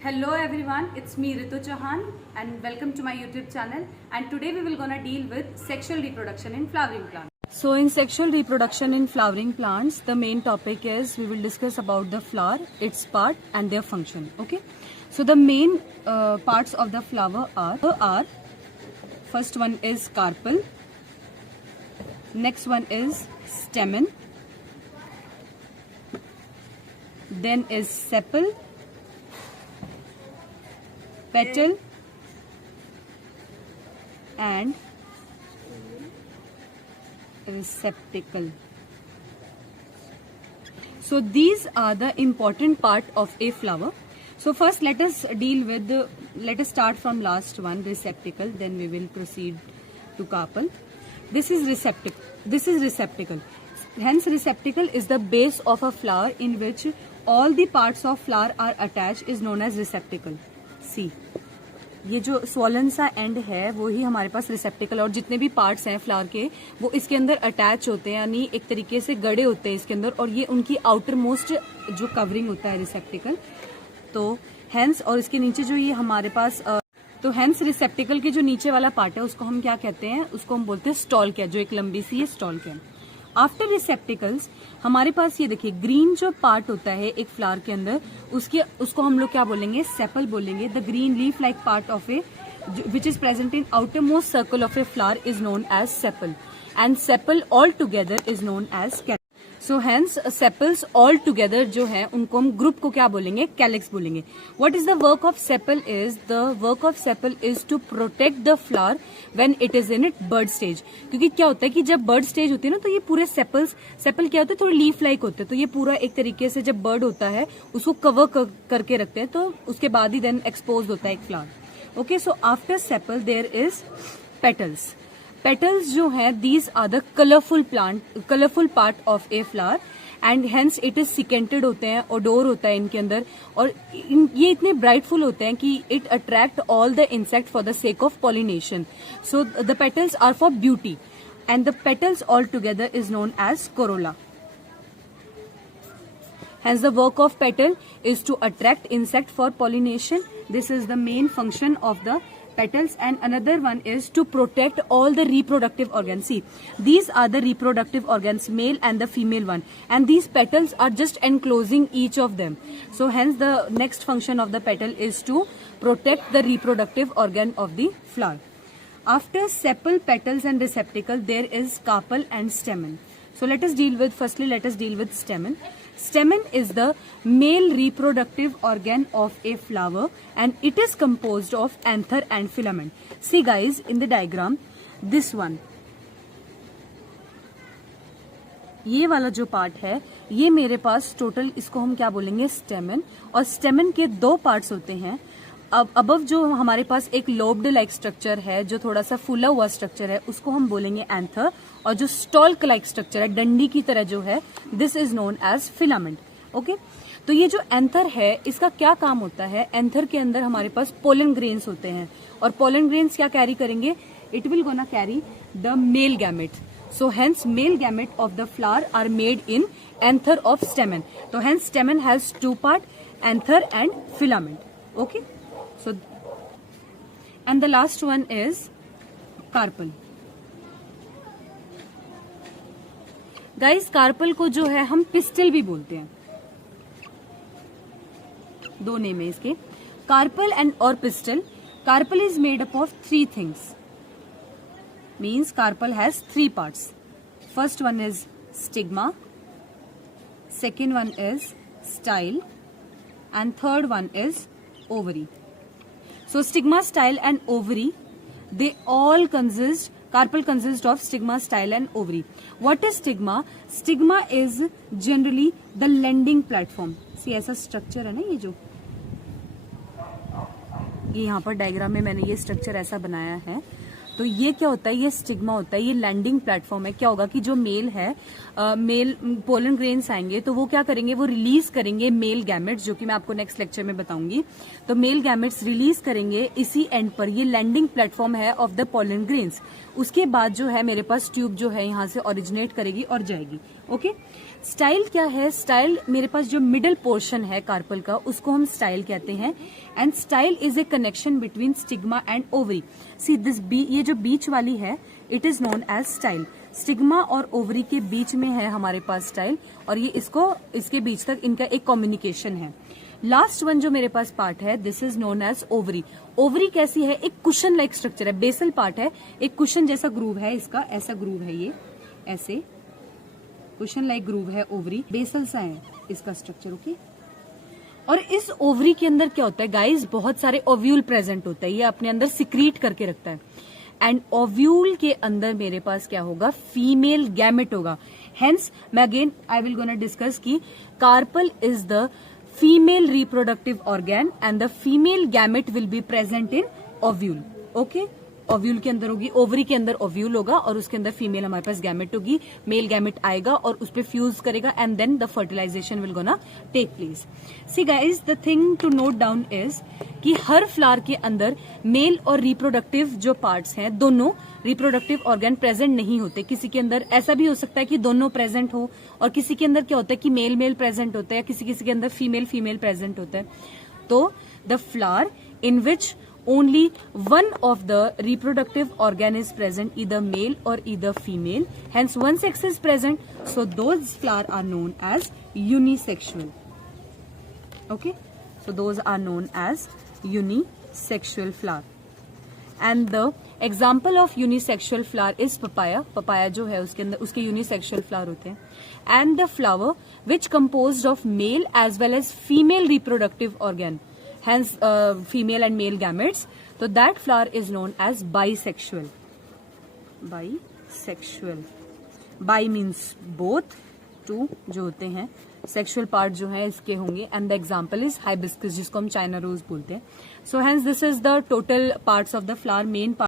Hello everyone, it's me Ritu Chauhan and welcome to my YouTube channel, and today we will gonna deal with sexual reproduction in flowering plants. So in sexual reproduction in flowering plants, the main topic is we will discuss about the flower, its part and their function. Okay, so the main parts of the flower are first one is carpel, next one is stamen, then is sepal, petal and receptacle. So these are the important part of a flower. So first let us start from last one, receptacle, then we will proceed to carpel. This is receptacle. Hence receptacle is the base of a flower in which all the parts of flower are attached, is known as receptacle. सी ये जो swollen सा and है वो ही हमारे पास रिसेप्टिकल, और जितने भी parts हैं फ्लावर के वो इसके अंदर अटैच होते हैं, यानी एक तरीके से गड़े होते हैं इसके अंदर, और ये उनकी आउटर मोस्ट जो कवरिंग होता है रिसेप्टिकल। तो हैंस और इसके नीचे जो ये हमारे पास तो हैंस रिसेप्टिकल के जो नीचे वाला पार्ट है उसको हम क्या कहते हैं, उसको हम बोलते हैं स्टॉल क्या, जो एक लंबी सी है स्टॉल क्या। आफ्टर रिसेप्टिकल्स हमारे पास ये देखिए ग्रीन जो पार्ट होता है एक फ्लावर के अंदर, उसको हम लोग क्या बोलेंगे, सेपल बोलेंगे। The green leaf like part of a which is present in outer most circle of a flower is known as sepal, and sepal all together is known as calyx. So hence sepals all together जो है उनको हम group को क्या बोलेंगे, calyx बोलेंगे। What is the work of sepal is, the work of sepal is to protect the flower when it is in it bird stage. क्योंकि क्या होता है कि जब बर्ड स्टेज होती है ना, तो ये पूरे सेपल क्या होते हैं, थोड़े लीफ लाइक होते हैं, तो ये पूरा एक तरीके से जब बर्ड होता है उसको कवर करके रखते हैं, तो उसके बाद ही देन एक्सपोज होता है एक flower. Okay, so after sepal there is petals. Petals जो है these are the colourful part of a flower, and hence it is scented होते हैं, ओडोर होता है इनके अंदर, और ये इतने ब्राइटफुल होते हैं कि it attract all the insect for the sake of pollination. So the petals are for beauty, and the petals all together is known as corolla. Hence the work of petal is to attract insect for pollination. This is the main function of the petals, and another one is to protect all the reproductive organs. See, these are the reproductive organs, male and the female one, and these petals are just enclosing each of them. So hence the next function of the petal is to protect the reproductive organ of the flower. After sepal, petals and receptacle, there is carpel and stamen. So let us deal with stamen. Stamen is the male reproductive organ of a flower, and it is composed of anther and filament. See guys, in the diagram, this one, ये वाला जो part है ये मेरे पास total, इसको हम क्या बोलेंगे, स्टेमन। और स्टेमन के दो पार्ट्स होते हैं। अब अबव जो हमारे पास एक लोब्ड लाइक स्ट्रक्चर है, जो थोड़ा सा फूला हुआ स्ट्रक्चर है, उसको हम बोलेंगे एंथर, और जो स्टॉल्क लाइक स्ट्रक्चर है, डंडी की तरह जो है, this is known as filament. Okay, तो ये जो एंथर है इसका क्या काम होता है, एंथर के अंदर हमारे पास पोलन ग्रेन्स होते हैं, और पोलन ग्रेन्स क्या कैरी करेंगे, it will gonna carry the male gamete. So hence male gamete of the flower are made in anther of stamen. So hence stamen has two part, anther and filament. Okay. So and the last one is carpel. Guys, carpel को जो है हम pistil भी बोलते हैं, दो name है इसके, carpel and or pistil. Carpel is made up of three things. Means carpel has three parts. First one is stigma, second one is style, and third one is ovary. So stigma, style and ovary, they all consist, carpel consists of stigma, style and ovary. What is stigma? Stigma is generally the landing platform. See, ऐसा structure है ना, ये यहाँ पर diagram में मैंने ये structure ऐसा बनाया है। तो ये क्या होता है, ये स्टिग्मा होता है, ये लैंडिंग प्लेटफॉर्म है। क्या होगा कि जो मेल है, मेल पोलन ग्रेन्स आएंगे तो वो क्या करेंगे, वो रिलीज करेंगे मेल गैमेट्स, जो कि मैं आपको नेक्स्ट लेक्चर में बताऊंगी। तो मेल गैमेट्स रिलीज करेंगे इसी एंड पर, ये लैंडिंग प्लेटफॉर्म है ऑफ द पोलन ग्रेन्स। उसके बाद जो है मेरे पास ट्यूब जो है यहाँ से ओरिजिनेट करेगी और जाएगी। ओके, स्टाइल क्या है? स्टाइल मेरे पास जो मिडल पोर्शन है कार्पल का, उसको हम स्टाइल कहते हैं. And style is a connection between stigma and ovary. See this ये जो बीच वाली है, it is known as style. Stigma और ओवरी के बीच में है हमारे पास स्टाइल, और ये इसके बीच तक इनका एक कम्युनिकेशन है. लास्ट वन जो मेरे पास पार्ट है, this is known as ovary. Ovary कैसी है? एक कुशन लाइक स्ट्रक्चर है, बेसल पार्ट है, एक कुशन जैसा ग्रूव है इसका, ऐसा ग्रूव है ये, ऐसे कुशन लाइक ग्रूव है ओवरी, बेसल सा है इसका स्ट्रक्चर. ओके. और इस ओवरी के अंदर क्या होता है गाइस? बहुत सारे ओव्यूल प्रेजेंट होता है, ये अपने अंदर सिक्रीट करके रखता है. एंड ओव्यूल के अंदर मेरे पास क्या होगा? फीमेल गैमेट होगा. हेंस मैं again I will gonna discuss की carpel is the female reproductive organ and the female gamete will be present in ovule. Okay. Ovule के अंदर होगी, ओवरी के अंदर ओव्यूल होगा और उसके अंदर फीमेल हमारे पास गैमेट होगी. मेल गैमेट आएगा और उस पर फ्यूज करेगा and then the fertilization will gonna take place. See guys, the thing to note down is कि हर फ्लावर के अंदर मेल और रिप्रोडक्टिव जो पार्ट्स हैं, दोनों रिप्रोडक्टिव ऑर्गन प्रेजेंट नहीं होते. किसी के अंदर ऐसा भी हो सकता है कि दोनों प्रेजेंट हो, और किसी के अंदर क्या होता है कि मेल मेल प्रेजेंट होता है, किसी किसी के अंदर फीमेल फीमेल प्रेजेंट होता है. तो the flower in which only one of the reproductive organ is present, either male or either female, hence one sex is present, so those flowers are known as unisexual. Okay, so those are known as unisexual flower. And the example of unisexual flower is papaya. Papaya जो है उसके अंदर उसके unisexual flower होते हैं. And the flower which composed of male as well as female reproductive organ, hence female and male gametes, so that flower is known as bisexual. Bisexual. Bi means both, two जो होते हैं, sexual part जो है इसके होंगे. And the example is hibiscus, जिसको हम China rose बोलते हैं. So hence this is the total parts of the flower. Main